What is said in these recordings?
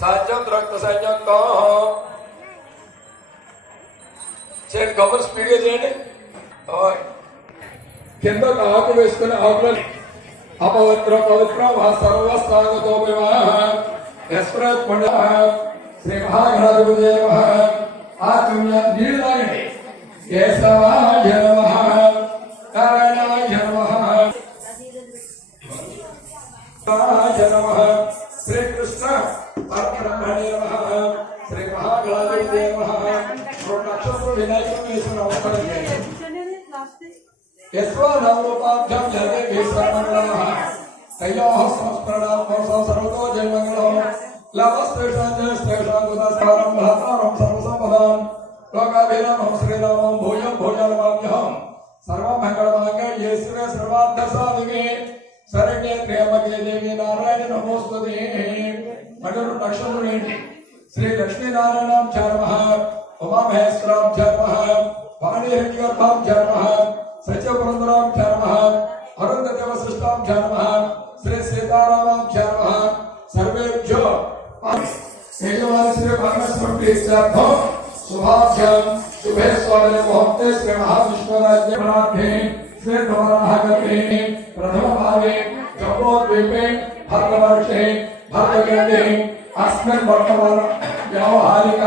సాధ్యం రక్త సైన్యంతో చేయండి, కబుర్ స్పీడ్గా చేయండి. కింద ఆకు వేసుకుని ఆకులు అపవిత్ర పవిత్ర సర్వస్వాగతో శ్రీ మహాగణాధిపతి ఆచమ్య నీళ్ళు తాగండి. కేశవాయ నమః, నారాయణాయ నమః, నమః, శ్రీకృష్ణ పరబ్రహ్మణే నమః, శ్రీ మహాగణాధిపతి నమః. నక్షత్రం వినాయకుడు వేసిన అవసరం లేదు. యస్వానామరూపాభ్యాం జగే భీష్మమంగళః తయోః సంస్మరణాం సర్వతో జన్మంగళం లవస్తేషాం జయస్తేషాం గుణసారం మహతారం సర్వసంపదాం లోకాభిరామం శ్రీరామం భూయం భూయానమామ్యహం సర్వమంగళమాంగళ్యే శివే సర్వార్థసాధికే శరణ్యే త్ర్యంబకే దేవి నారాయణ నమోస్తుతే. మండలు నక్షత్రం ఏంటి? శ్రీ లక్ష్మీనారాయణాభ్యా నమః, ఉమామహేశ్వరాభ్యా నమః, వాణీహిరణ్యగర్భాభ్యా నమః, సత్యపురంధరాభ్యా నమః, అరుంధతి వశిష్టాభ్యా నమః, శ్రీ సీతారామాభ్యా నమః. సర్వేభ్యో శ్రీ పరమేశ్వరం శుభాభ్యాం శుభే స్వామి ముహూర్తే శ్రీ మహావిష్ణురాజ్యే శ్రీ ధవరాహగతే ప్రథమ భావే జంబోద్వీపే భద్రవర్షే భద్రగండే అస్మిన్ వర్తమాన వ్యావహారిక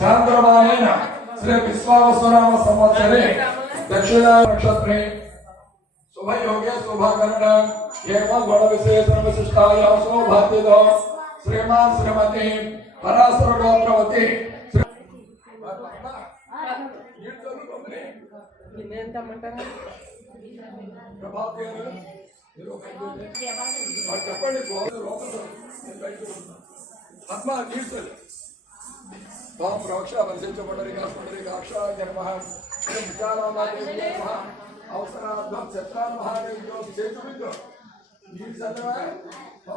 చాంద్రమానేన శ్రీ విశ్వావసునామ సంవత్సరే దక్షిణ నక్షత్రే శుభయోగే శుభకరణ ఏవం గుణ విశేషణ విశిష్టాయ సౌభాగ్యదో శ్రీమాన్ శ్రీమతి పరాశర గోత్రవతి చెప్పండి. ఆత్మ తీర్చండి. ప్రవక్ష పరిశీలించబడ్డాక్షాయ నమః, అవసరార్థం చత్రాన్ మహాదేవ్యో చేతుడు నీటి చల్లవా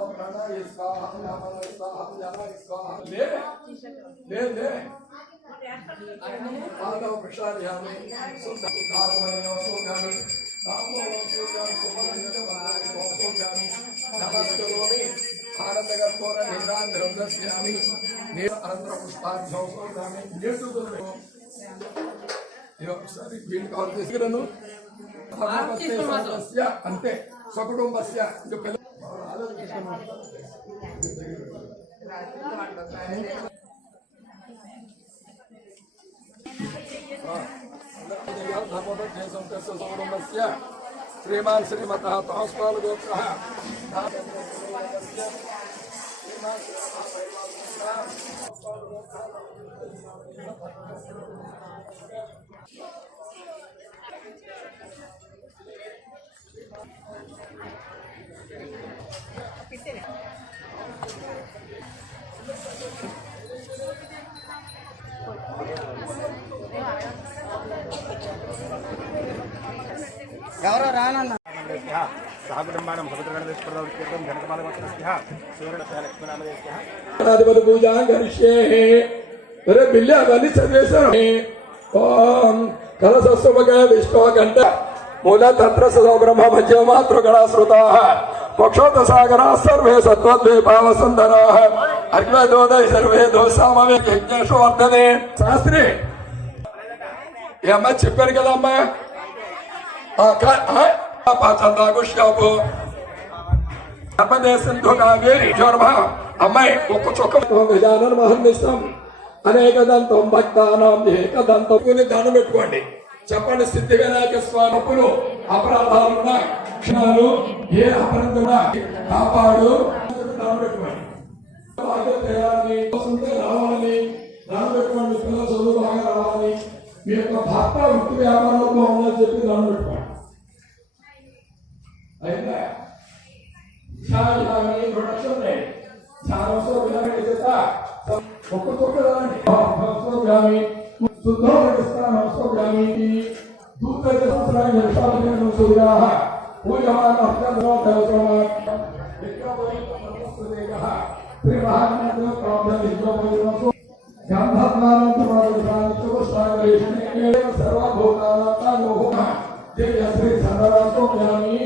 ప్రణాయ స్వాహ స్వాహ స్వాహ లే ఆదవ ప్రసాద్యామి శుద్ధాత్మయోగామి నమస్కరోమి ఆనందగర్భోర నిరాంధ్రం దశ్యామి అనంతర పుష్పాధ్యోగామి ఒకసారి వీళ్ళు కాల్ తీసుకురాను. అంతే సకుటుంబస్య సకుటుంబస్య శ్రీమాన్ శ్రీమత తాస్పాల్ గోత్ర ఎవరో రానన్న పూజా కరిష్యే. అరే బిల్లి అవన్నీ చదివేశాను. ఓం కలసస్వగ విష్ణు కంఠ మూల తంత్ర సదో బ్రహ్మ మధ్య మాతృగణ శ్రుతా మోక్షోత సాగరా సర్వే సత్వద్వీపావ సుందరా అగ్నదోదయ సర్వే దోసామవే యజ్ఞేషు వర్ధనే. శాస్త్రి ఈ అమ్మాయి చెప్పారు కదా అమ్మా, పాచందాగుష్యాపు సింధు కావేరి జోర్మ అమ్మాయి ఒక్క చొక్క గజానన మహర్నిష్టం అనేకదంతం భక్తానం ఏకదంతం దానం పెట్టుకోండి. చెప్పండి. సిద్ధి వినాయక స్వామి అప్పులు అపరాధాలున్నా క్షణాలు ఏ అపరాధున్నా కాపాడు దానం పెట్టుకోండి. రావాలి దానం పెట్టుకోండి. పిల్లలు చదువు బాగా రావాలి. మీ యొక్క భర్త వృత్తి వ్యాపారంలో ఉందని చెప్పి దానం పెట్టుకోండి. అయితే ప్రొడక్షన్ ఒక్కొక్క సర్వభూతాన్ని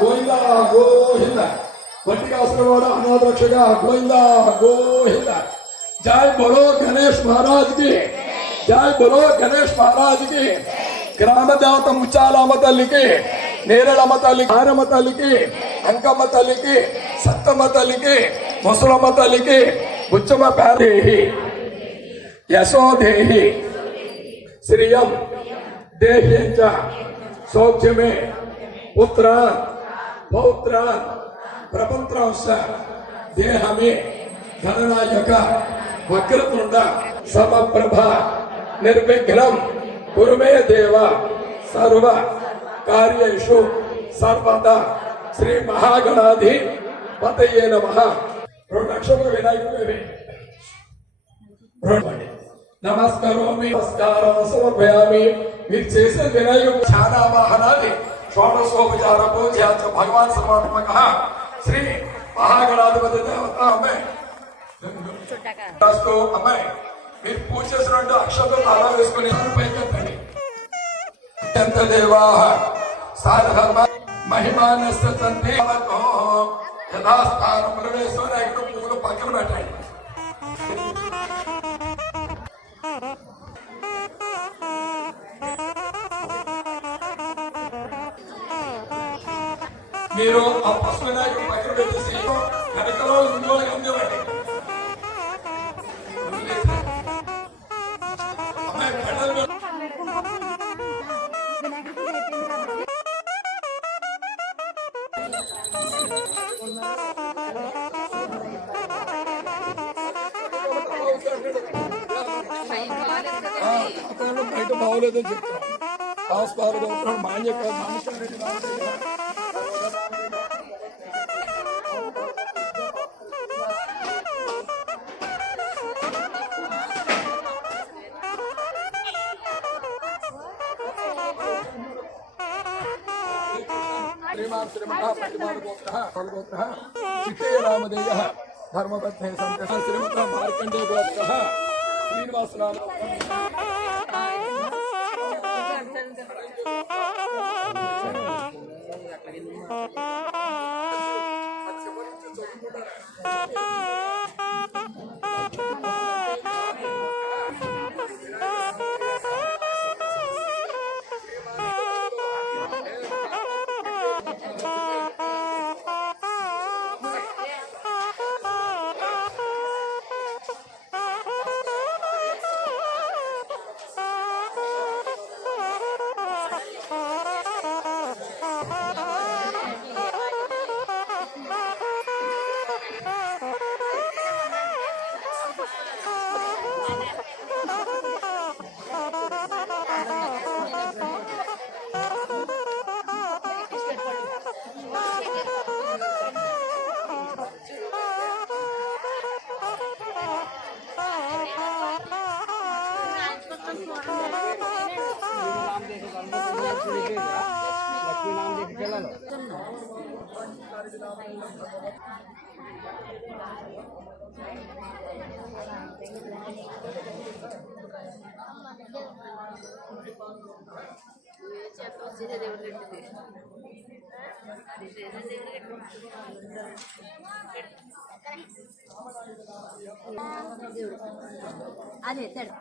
గోవింద గోవింద వట్టికాసురవాడ అనాథ రక్షగా గోవింద గోవింద जय बोलो गणेश महाराज की जय बोलो गणेश महाराज की ग्राम देवता मुच्चालम्మ తల్లికి నేరళమ్మ తల్లికి ఆరమ్మ తల్లికి అంకమ్మ తల్లికి సత్తమ్మ తల్లికి ముసలమ్మ తల్లికి బుచ్చమ్మ పేదేహి యశోదేహి శ్రియం దేహ్యంచ సౌఖ్యమే పుత్ర పౌత్ర ప్రపంత్రాంశ దేహమే గణనాయక వక్రతుండ సమప్రభ నిర్విఘ్నం కురుమే దేవ సర్వ కార్యేషు సర్వదా శ్రీ మహాగణాధి పతయే నమః. 2 అక్షరాలు వినాయకుడివి. నమస్కారోమి నమస్కారం సమర్పయామి. మీరు చేసే వినాయకుడు చాలా వాహనాది షోడశోపచార పూజ భగవాన్ సమర్పక శ్రీ మహాగణాధిపతి దేవత అమ్మాయి అమ్మాయి మీరు పూజ చేసినట్టు అక్షరాలు అలా వేసుకుని పైకెత్తండి. ఎంత దేవా సాధర్మ మహిమానస్య తండ్రి యథాస్థానం ప్రవేశం ఇక్కడ పువ్వులు పక్కన పెట్టండి. మీరు ఆ పశువు వినాయకుడు పక్కన పెట్టేసి వెనకలో ఇందులోకి అందివ్వండి. బయట బాగోలేదని చెప్తాను. హాస్పిటల్ మాన్య మానేశ్వరరెడ్డి రామదేయ ధర్మపత్ని సంత శ్రీమత మార్కండే గోత్ర శ్రీనివాసరావు అది ఎత్తాడు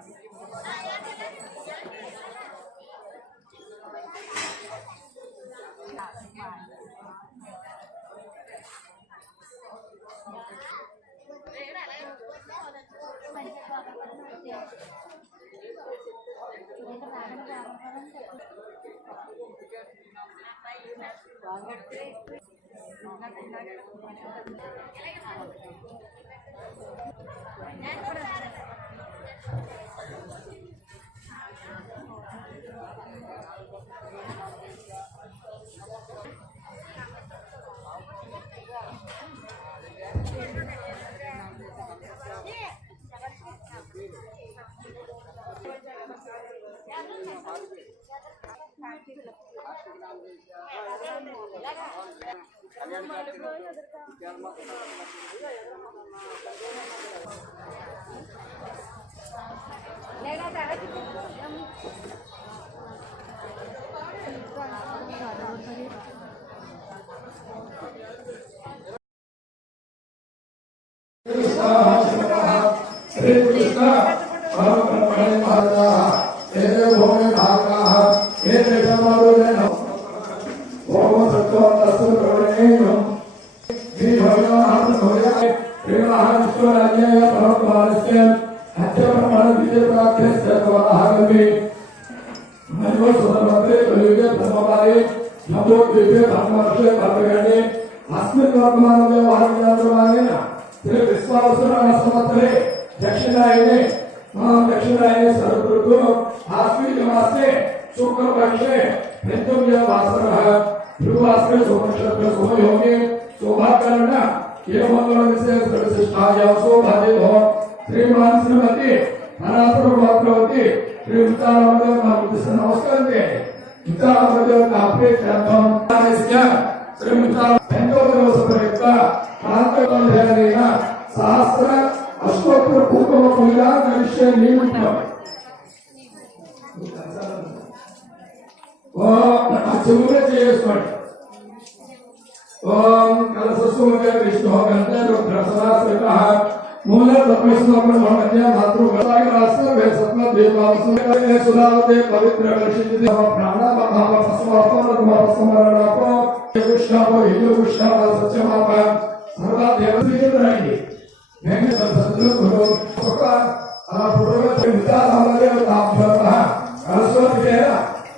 श्री कृष्ण परमपरमणे महाराज ये भूमि भागाः ये देशमारुदेन ओम सत्त्वतस्सु प्रवणेयं विभवनाथ भोजाय प्रेमहाविश्वराज्याय परमपालस्य अत्यपरमण विजयप्राप्त्यस्य तवाहगमे मनो सुतमते कलियुगे ब्रह्मवारे नमो दिव्य धर्मर्षे भद्रगणे अस्मिन् वर्तमाने व्यवहारज्ञानप्रमाणेन श्री विश्वावसुरनस्तमत्रे दक्षिणायने दक्षिणायने सर्वऋतु आश्विजमासे शुक्लपक्षे मृत्युंजयवासरः ध्रुवास्त्रे सोमनक्षत्रे सोमयोगे शोभाकरण एवमङ्गलविषये सर्वश्रेष्ठाय शोभादेवो श्रीमान् श्रीमती अनाथप्रभवती श्री विचारामदेव नामस्य नमस्कारते विचारामदेव नापे श्रद्धं श्री विचार भेन्दोदरवसप्रयुक्त प्रान्तकालधेयेन सहस्र अष्टोत्तर कुंकुम पूजा करिष्ये निमित्तम् ओम अचुम्य चेयस्मि ओम कलशसुमके विष्णु गन्धे रुद्रसदाश्रितः मूल तपस्वप्न महत्या मातृ गताग्रास्य वे सत्म देवांसुके सुधावते पवित्र कलशिति प्राणा भाव पस्वापन कुमार समरणापो कुष्ठापो हिंदू कुष्ठापो सत्यमापा सर्वा देवतांची राहिली नेहमी सद्गुरु कृपा पुरोगत विचार आम्हाला लाभला सरस्वती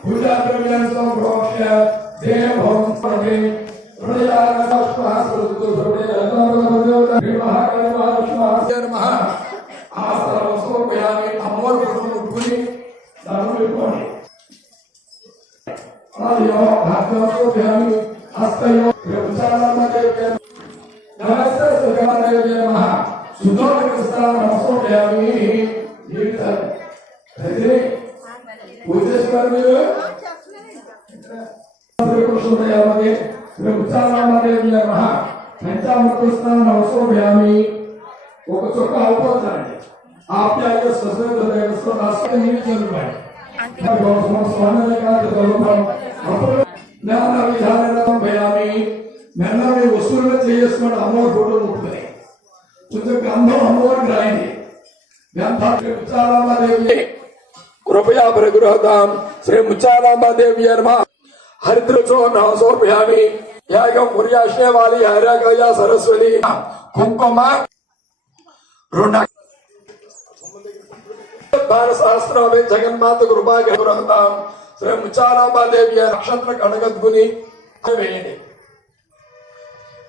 पूजा द्रव्यांचा प्रोक्ष देव होम पडे हृदयानस्वास सुतो सोडे अनवरदेवता महाकाली महाश्वास नमः आसरसो पयामी अमोर पुरुषुनी दारुले कोणी आयो भागवतो पयामी हस्तयो व्यवसायामध्ये नमस्ते सुगमादेव नमः सुदोष कृष्ण नमस्ते पयामी ये तर पूजेश्वर श्रीकृष्णयामध्ये श्रीमुचारामदेव नमः पंचामृतस्नान नमस्ते ఒక చొక్క అవుపోతారండి ఆప్యాయ ససృత స్వరాస్త నిలిచేరుపై స్వామి జ్ఞాన విధానం భయామి మెల్లవి వస్తువులు చేసుకుని అమ్మవారి ఫోటో ముట్టుకుని కొంచెం గంధం అమ్మవారికి రాయింది ముచ్చారామదేవి कृपया प्रगृहतां श्री मुच्चारामदेवी नमः हरिद्रचो नमसोर्पयामि यागं पुर्याश्ने वाली हरगया सरस्वती कुंकुम ऋण सहस्र में जगन्नाथ कृपा गृहतां श्री मुच्चारामदेवी नक्षत्र कणगद्गुनि वेयंడి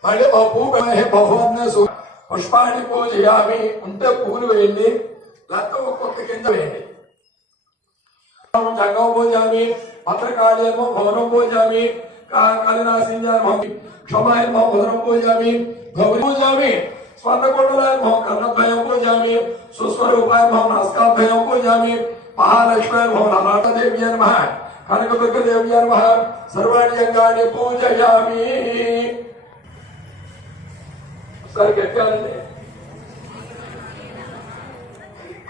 మళ్ళీ ఓ పువ్వు బహువన్నే పుష్పాన్ని పూజయామి ఉంటే పువ్వులు వేయండి లేకపోతే ఒక్కొక్క కింద వేయండి जगह पूजामी भद्रकालीयमो भवनं पूजामी कालिनासिंजामो क्षमायमो भद्रं पूजामी गौरी पूजामी स्वर्णकुंडलायमो कर्णद्वयं पूजामी सुस्वरूपायमो नासिकाभयं पूजामी महालक्ष्म्यामो ललाटदेव्यै नमः कनकदुर्गादेव्यै नमः सर्वाणि अंगानि पूजयामि सर गट्टियाले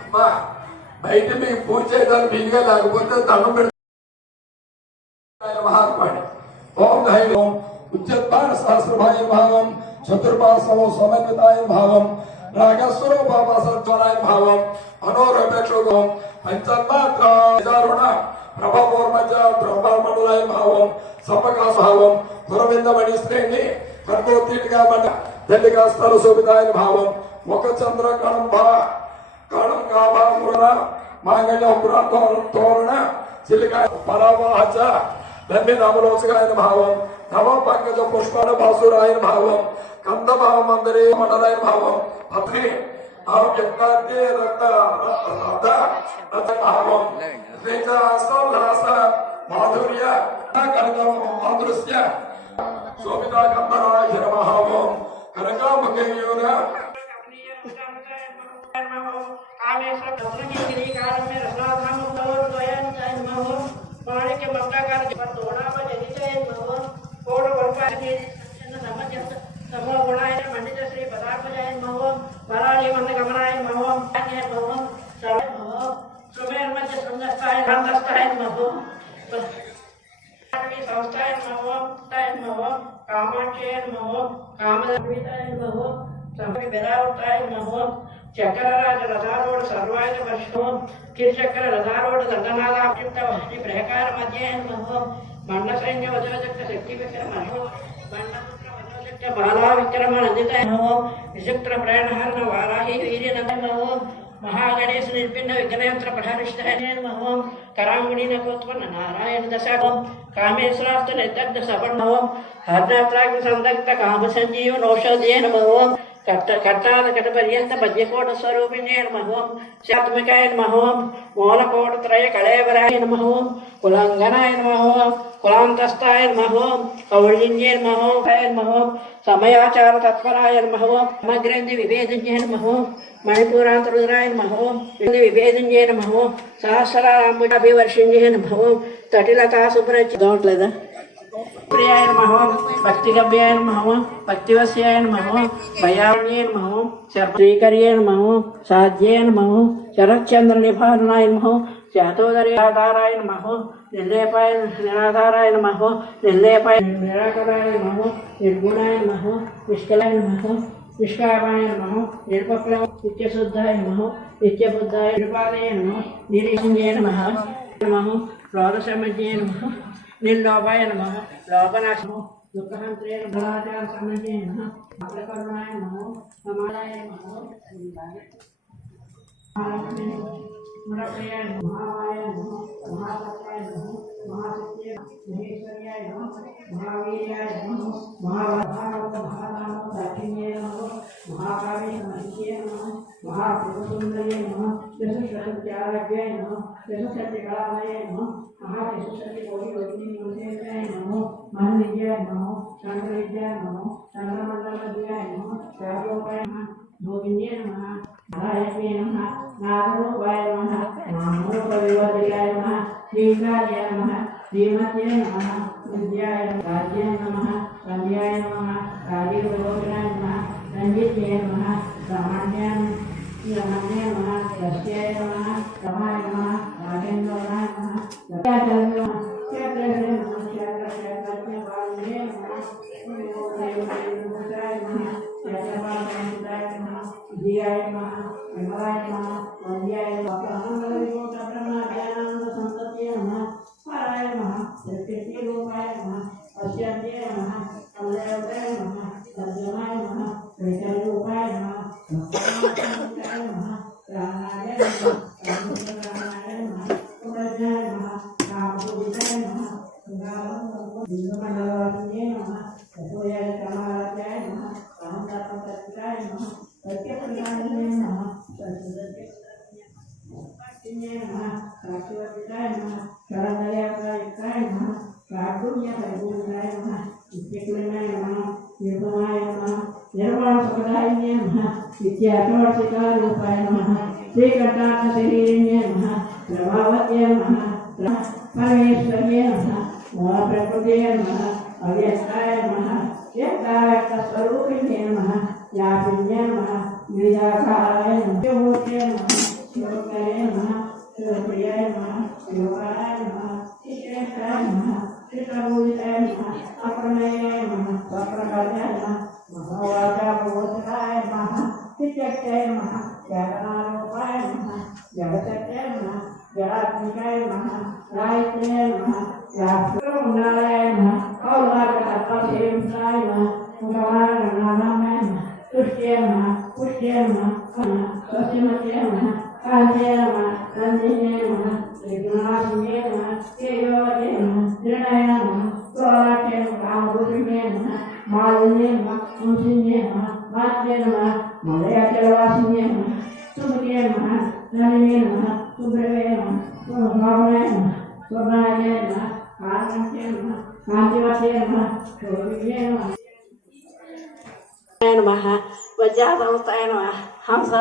अम्मा బయట మీకు పూజ చేయడానికి వీలుగా లేకపోతే దండం పెడతారు మహాత్మాని ఓం ధైర్యం ఉచ్యత్పాన సహస్రభాయ భాగం చతుర్మాసము సమన్వితాయ భావం రాగస్వరూపాసజ్వరాయ భావం అనోరపేక్షోగం పంచమాత్రారుణ ప్రభావోర్మజ బ్రహ్మమండలాయ భావం సంపకాస భావం పురవిందమణి శ్రేణి కర్గోతీటిగా మండ దండిగా స్థల శోభితాయ భావం ముఖ చంద్ర కళంభ కళంకాభాముర మాంగళ్య తోరణ చిల్లికాయ పరావాహ దండి నమలోచకాయన భావం నవ పంకజ పుష్పణ భాసురాయన భావం కందభావం అందరి మండలాయ భావం పత్ని వ్యక్తార్థే రక్త భావం శ్రీకాస మాధుర్య కనక మాధుర్య శోభితా కందరాయ భావం కనకాముఖేయూర మండిత శ్రీ పదార్థజాయ మహోం బలాలి మంద గమనాయ మహోం మహోం సుమేర్ మధ్య శృంగస్థాయ స్థాయ మహోం సంస్థాయ మహోం మహోం కామాక్షయ మహోం కామదవితాయ మహోం విరావతాయ మహోం చక్రరాజ రథారోఢ సర్వాయ వర్షోం కిర్చక్ర రథారోఢ దండనాథాప్యుక్త వహి ప్రహకార మధ్యాయ మహోం మండ సైన్య వజోజక్త శక్తి విక్రమ మండపుత్ర వజోజక్త బాలా విక్రమ నందితాయ మహోం విచిత్ర ప్రయాణహరణ వారాహి వీర్యనంద మహోం మహాగణేశ నిర్భిన్న విఘ్నయంత్ర ప్రహరిష్టాయ మహోం కరాంగుణి నకోత్పన్న నారాయణ దశాం కామేశ్వరాస్త నిర్దగ్ధ సవర్ణవం హర్ణాత్రాగ్ని సందగ్ధ కామ సంజీవ నౌషధేయ నమోం కట్టాల కట పర్యంత పద్యకోట స్వరూపిణ్యే నమోం శాత్మికాయ నమోం మూలకోటత్రయ కళేవరాయ నమోం కులాంగనాయ నమోం కులాంతస్థాయ నమోం కౌళిన్యే నమోం సమయాచార తత్పరాయ నమోం సమగ్రంథి విభేదన్యే నమోం మణిపూరాంతరుద్రాయ నమోం విభేదన్యే నమోం సహస్రారాంబుజాభివర్షిణ్యే నమోం తటిలతా శుభ్రచోట్లేదా ప్రియాయ నమః భక్తిగవ్యాయ నమః భక్తివస్యాయ నమః భయాన్యే నమః శ్రీకర్యే నమః సాధ్యాయ నమః శరత్చంద్ర నిభారణాయ నమః శాతోదర్యాధారాయ నమః నిర్లేపాయ నిరాధారాయ నమః నిర్లేపాయ నిరాకరాయ నమః నిర్గుణాయ నమః నిష్కలాయ నమః నిష్కామాయ నమః నిర్పక్ల నిత్యశుద్ధాయ నమః నిత్యబుద్ధాయ నిర్పాదయ నమః నిరీశంజయ నమః నమః రోదసమజ్ఞే నమః నిర్లోభాయ నమః లోభనాశనో దుఃఖహంత్రే బలాచార సమజ్ఞే నమః అప్రకరుణాయ నమః సమాదాయ నమః మురప్రియాయ మహామాయ నమః మహాసత్యాయ నమః మహాసత్య మహేశ్వర్యాయ నమః మహావీర్యాయ నమః మహాభాగవత మహానామ దాక్షిణ్యాయ నమః మహాకాళీ మహిష్యే నమః మహాపురుషసుందర్యే నమః యశస్వత్యారాధ్యాయ నమః యశస్వత్యకళామయే నమః महाशक्ति कोटि विद्याय नमो महाविद्याय नमो शंकर विद्याय नमो चंद्रमंडल विद्याय नमो राजोपाय नमः भोगिन्ये नमः नारायणे नमः नारायणोपाय नमः नामोपविवर्तिकाय नमः श्रीकार्याय नमः श्रीमत्ये नमः विद्याय राज्याय नमः संध्याय नमः कालीप्रबोधनाय नमः संगीत्ये नमः सामान्याय नमः दस्याय नमः समाय नमः राजेन्द्राय नमः विद्यार्थवार्षिकारूपाय नमः श्रीकण्ठार्थशरीरिण्ये नमः प्रभावत्ये नमः परमेश्वर्ये नमः मोहप्रकृते नमः अव्यक्ताय नमः व्यक्ताव्यक्तस्वरूपिण्ये नमः व्यापिन्ये नमः विविधाकाराय नमः मूर्ते नमः शिवकरे नमः शिवप्रियाय नमः शिवकाराय नमः श्रेष्ठाय नमः चित्रभूषिताय नमः अप्रमेयाय नमः वक्रकर्णाय नमः महावाचाभूषिताय नमः चित्यक्षाय नमः ज्ञानारूपाय नमः जगतक्षाय नमः जलात्मिकाय नमः गायत्र्याय नमः व्यासुंडाय नमः कौलाकर्ताय नमः मुखवारणानाय नमः तुष्टे नमः पुष्टे नमः स्वस्तिमते नमः कान्ते नमः नन्दिने नमः त्रिगुणाशिने नमः तेजोवते नमः त्रिनयने नमः क्रोराटे नमः कामभूषिणे नमः मालिन्ये नमः मुंसिन्ये नमः मात्ये नमः मलयाचलवासिन्ये नमः सुमते नमः नलिने नमः सुब्रवे नमः सुभावने नमः स्वर्णाय नमः कान्ते नमः कान्तिवते नमः शोभिये नमः नमः वज्रासंस्थाय नमः हंस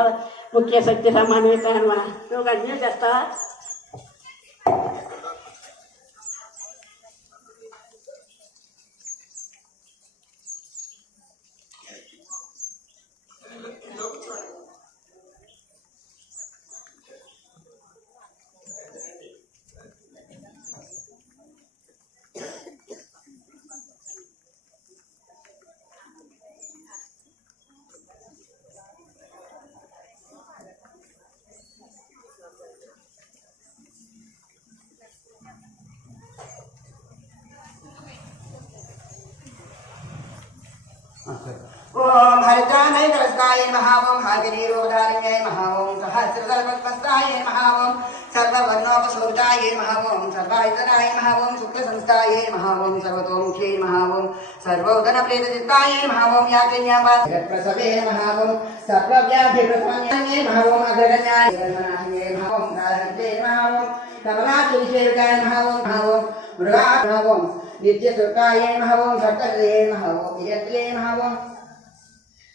मुख्य शक्ति समन्विताय नमः నువ్వు కంటిన్యూ చేస్తావా ओम हरिद्राणय कलस्ताय नमः ओम हागिनीरोधारण्य नमः ओम सहस्रदलपद्मस्ताय नमः ओम सर्ववर्णोपशोभिताय नमः ओम सर्वायतनाय नमः ओम शुक्लसंस्थाय नमः ओम सर्वतोमुख्यै नमः ओम सर्वोदनप्रेतचित्ताय नमः ओम याज्ञाप्रसवे नमः ओम सर्वव्याधिप्रसमन्याय नमः ओम अग्रगण्याय नमः ओम नारायणे नमः ओम कमलाचुरिसेविताय नमः ओम मृगाय नमः ओम नित्यसुखाय नमः ओम सप्तदये नमः ओम यत्रे नमः ओम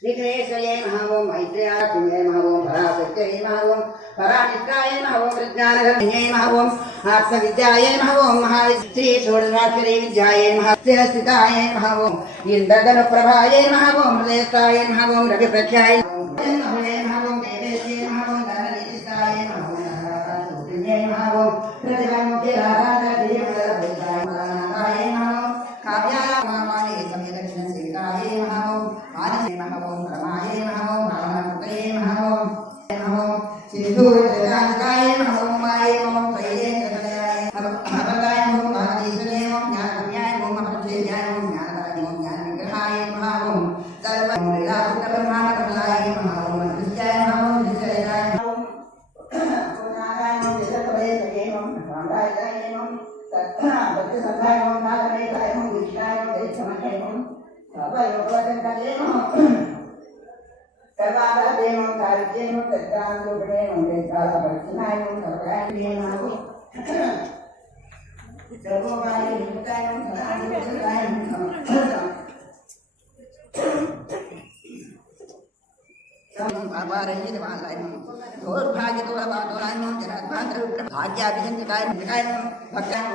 विघ्नेश्वरे नमः ओम मैत्रेयात्मने नमः ओम पराशक्त्यै नमः ओम परानिष्ठाय नमः ओम विज्ञानगम्ये नमः ओम आत्मविद्याय नमः ओम महाविद्ये षोडशाक्षरी विद्याय नमः स्थिताय नमः ओम इन्द्रधनुप्रभाय नमः ओम हृदयस्थाय नमः ओम रविप्रख्याय नमः ओम देवेशे नमः ओम धननिधिस्थाय नमः ओम नारायणाय नमः ओम प्रतिभामुखे राधाय नमः ओम काव्यामाने समेदक्षिणसेविताय नमः ओम आनन्दे नमः ओम रमाय नमः ओम रामपुत्रे नमः ओम सिन्धूरजानकाय नमः ओम माये ओम कैलेन्द्रतनयाय अभगाय ओम महादेशने ओम ज्ञानगम्याय ओम अपरिचयाय ओम ज्ञानदाय ओम ज्ञानविग्रहाय नमः ओम सर्वब्रह्माण्डकमलाय नमः ओम नित्याय नमः ओम नित्याय नमः ओम नारायण ओम जगत्प्रलयजये ओम रामाय ओम भक्तिसंधाय ओम नागमेधाय ओम विष्णाय ओम दैत्यमय ओम सर्वयोगवचनकाय ओम सर्वाधादेवं कारिकेयं तद्गानरूपिणें देशालपरिचिनाय ओम सर्वगायिने नमः ओम सर्वोपायनियुक्ताय ओम सदाशिवसुताय नमः पापारहितवासाय नमः दौर्भाग्यतोलाय नमः जगद्भाद्रविक्रम भाग्याभिषेकाय नमः भक्ताय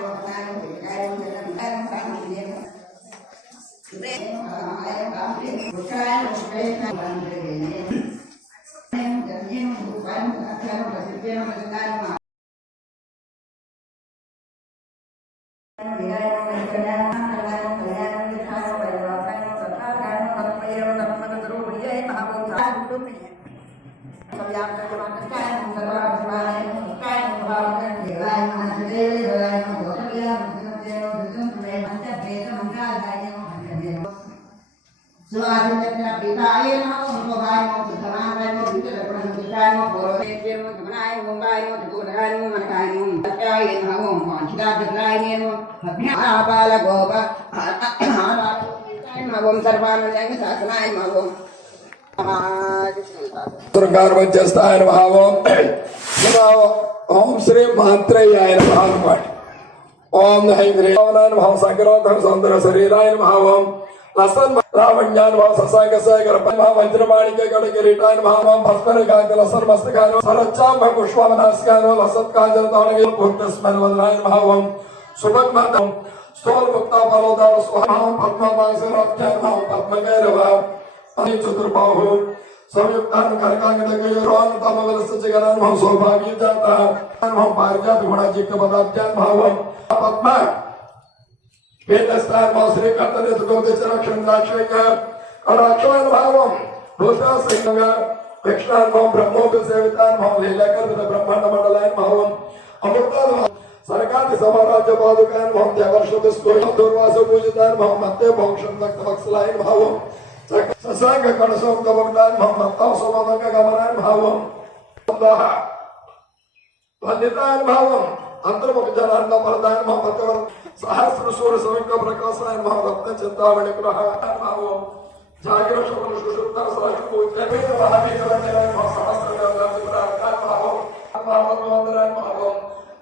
पिताय नमः ओम भवाय नमः सुधमाय नमः विद्याय नमः पूर्वदेव्यै नमः गमनाय नमः मुंबाय नमः चतुर्धाय नमः मनकाय नमः सत्याय नमः ओम वाञ्छितार्थाय नमः अभ्यापाल गोप नमः ओम सर्वानंदाय शासनाय नमः ओम దుర్గార్వజ్యస్థాయ నమః ఓం శ్రీ మాత్రేయాయ నమః ఓం హైగ్రీవాయ నమః సకరోధం సుందర శరీరాయ నమః ఓం లసన్ రావణ్యాయ నమః ససాగసగర నమః వజ్రమాణిక్య గడకిరీటాయ నమః ఓం భస్మరకాంత లసన్ మస్తకాయ సరచాంబ పుష్పవనాస్కాయ నమః లసత్కాంజన తవనగే భూతస్మన్ వదనాయ నమః ఓం సుభగ్మతం స్థోల్ముక్తా ఫలోదార స్వహం పద్మపాసరాఖ్యాయ నమః పద్మగైరవ अनि चतुर्बाहु संयुक्तान करकांगदगयोरान तमवलसचगरान हम सौभाग्य जाता हम पारिजात गुणाजिक्त पदार्थान भावम पद्मा वेदस्थान श्री कर्तव्य गोचरक्षण राक्षण भावम भूता सिंह दक्षिणात्म ब्रह्मोपि सेवितात्म लीलाकर ब्रह्मांड मंडलाय भावम अमृतात्म सरकार समाराज्य पादुकान भावम देवर्षद स्तोय दुर्वास पूजितान भावम मध्य भौक्षण रक्त वत्सलाय भावम ससांग कणसों कवंदान भावम मत्ताव सोमंग गमनान भावम वंदितान भावम अंतर्मुख जनान परदान भावम सहस्र सूर्य सविंग प्रकाशान भावम रत्न चिंतामणि ग्रहान भावम जागरण शुक्ल सुषुप्ता सहस्र पूज्य वेद महावी जगन्नाथ भाव सहस्र गंगा विराट भावम भावम वंदनान भावम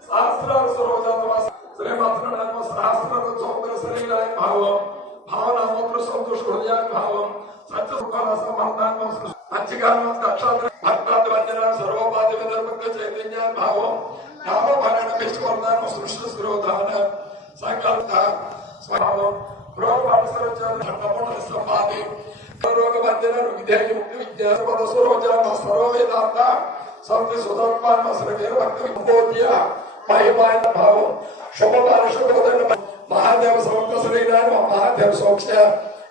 सहस्र सरोजान श्री मातृनाम सहस्र सौंदर्य शरीराय भावम भावना मंत्र संतोष हृदयान भावम सत्य सुखान समर्पण पंचकाम कक्षात्र भक्ताद वंदना सर्वपादि विदर्भ चैतन्यान भावम नाम भरण विष्णुवर्धन सृष्टि स्रोधान संकल्प स्वभावम रोग पारसरचन धर्मपूर्ण संपादि रोग बंधन विद्याय मुक्ति विद्या सर्व सरोजन सर्व वेदांत सर्व सुधर्मान सर्व भक्ति बोध्या महिमान भाव शुभकार शुभोदन महादेव समर्थ शरीरान महादेव सोक्ष्य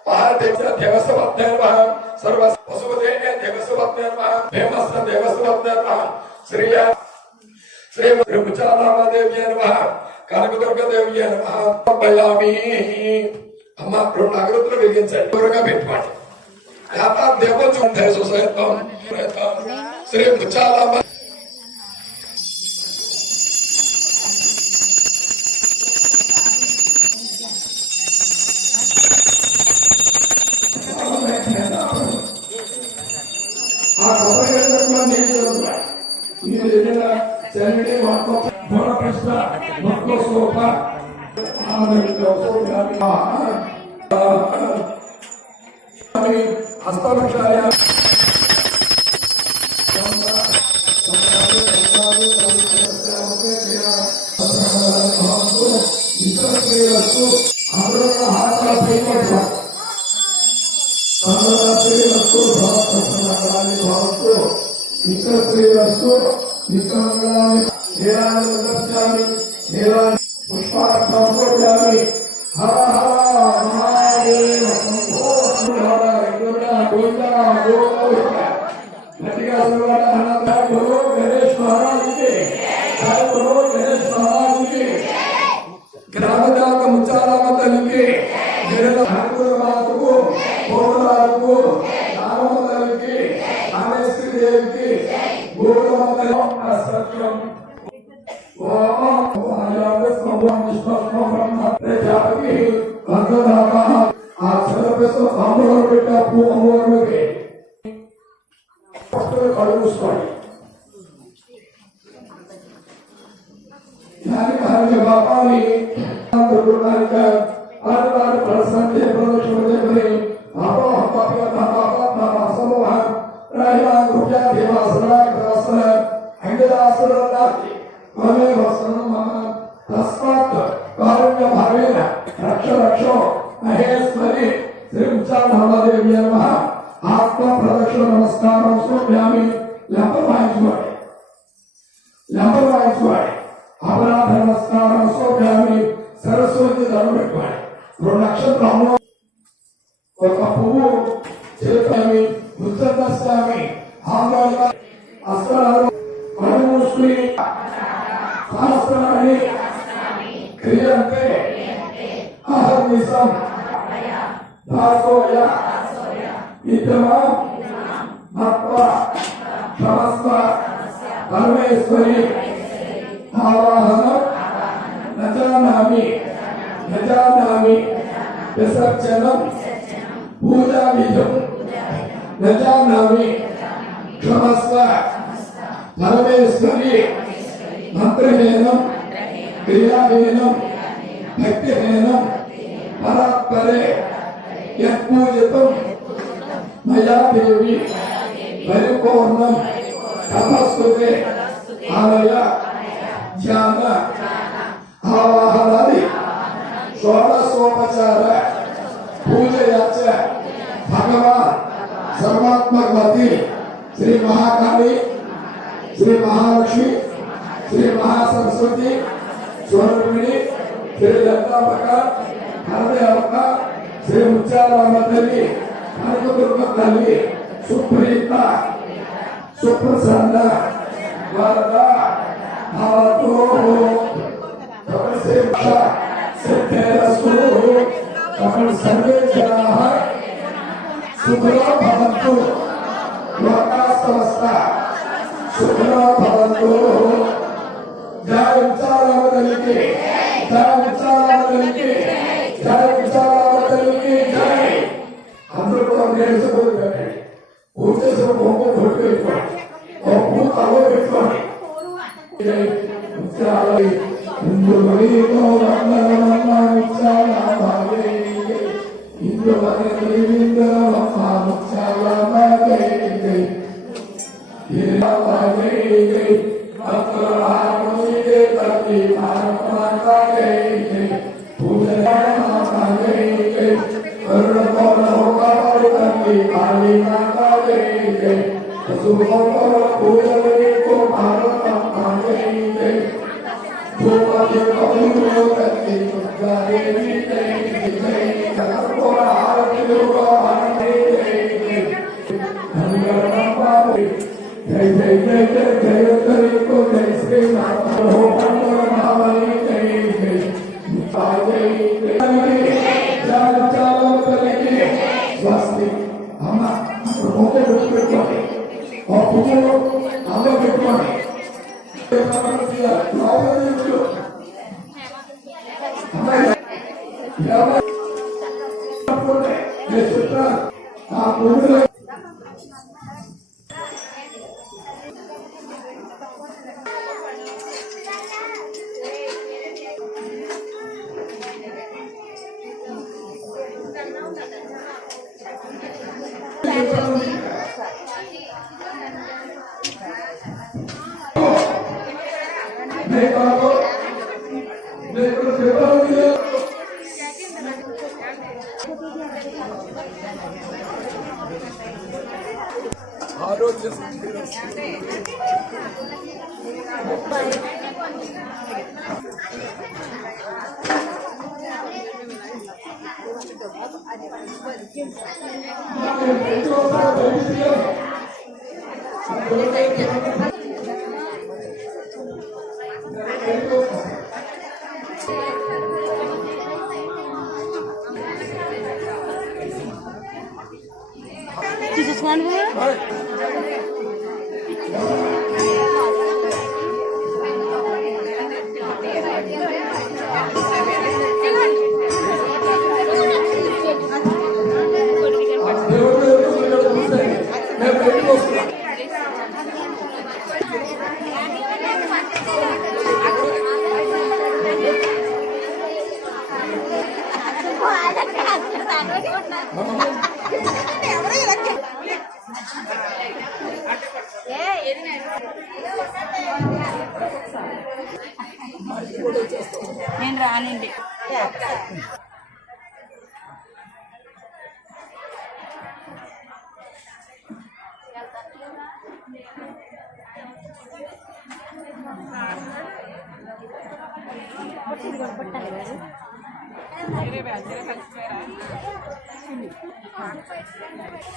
महादेव देवस्वत्यान सर्व वसुदेव देवस्वत्यान फेमस देवस्वत्यान श्रीया श्री ब्रह्मचाराम देव्यान कनकदुर्ग देव्यान भयामी अम्मा नागरुद्र वेगिंचंడి దూరంగా పెట్టుకోండి వ్యాపార దేవోత్సవం దేశోసేతం శ్రీ ముచ్చాలమ్మ ఆ కొబ్బరిలో నీళ్ళు ఇది ఏదైనా చెన్నై మొత్తం మూల ప్రశ్న మొత్తం సోప हस्ताक्षार्य पुष्पार्थी हर हर महादेव शंभो गुरु गणेश महाराज के गुरु गणेश महाराज के ग्रामदाक मुचाराम तल्ली के को राम तल्ली के रामेश्वरी देवी के गुरु सत्यम आत्मा प्रदक्षिण नमस्कार अपराध नमस्कार सरस्वती दम नक्षत्र क्रियन्ते अहर्निशं दासोया विद्यमा मत्वा क्षमस्व परमेश्वरी आवाहनं न जानामि विसर्जनं पूजाविधिं न जानामि क्षमस्व परमेश्वरी मंत्रहीनं क्रियाहीनं भक्तिहीनं परात्परे यत्पूजितं मया देवी परिपूर्णं तपस्कृते आलय ध्यान आवाहनादि षोडशोपचार पूजया च भगवान् सर्वात्मकवती श्री महाकाली श्री महालक्ष्मी श्री महासरस्वती स्वरूपिणी श्री ललितांबिका కరదేవత శ్రీ ముత్యాలమ్మ తల్లి కనకదుర్గ తల్లి సుప్రీత సుప్రసన్న వరద భవతు సిద్ధేరస్తు సకల సర్వే జనాః సుఖలో భవంతు లోకా సమస్త సుఖలో భవంతు జయ ముత్యాలమ్మ తల్లికి జయ ముత్యాలమ్మ తల్లికి జయ ముత్యాలమ్మ తల్లికి జై. అందరూ కూడా నేర్చుకోవాలి పెట్టండి. పూజ చేసిన బొమ్మ కొట్టు పెట్టుకోండి. ఒక పూజ అవ్వ పెట్టుకోండి. ముత్యాలమ్మ ఇందులో వందనమ్మ ముత్యాలమ్మ ఇందులో ముత్యాలమ్మ జై జై జై జై జయ కరికో జై శ్రీ మహాబలి జై జై స్వస్తి అమ్మ మొక్క పెట్టుకోండి. ఆ పువ్వులు అమ్మ పెట్టుకోండి. ఆ పువ్వులు ఆలోచన నేను రానండి.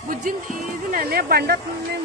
బుజ్జి ఇది నన్నే బండి వస్తుంది.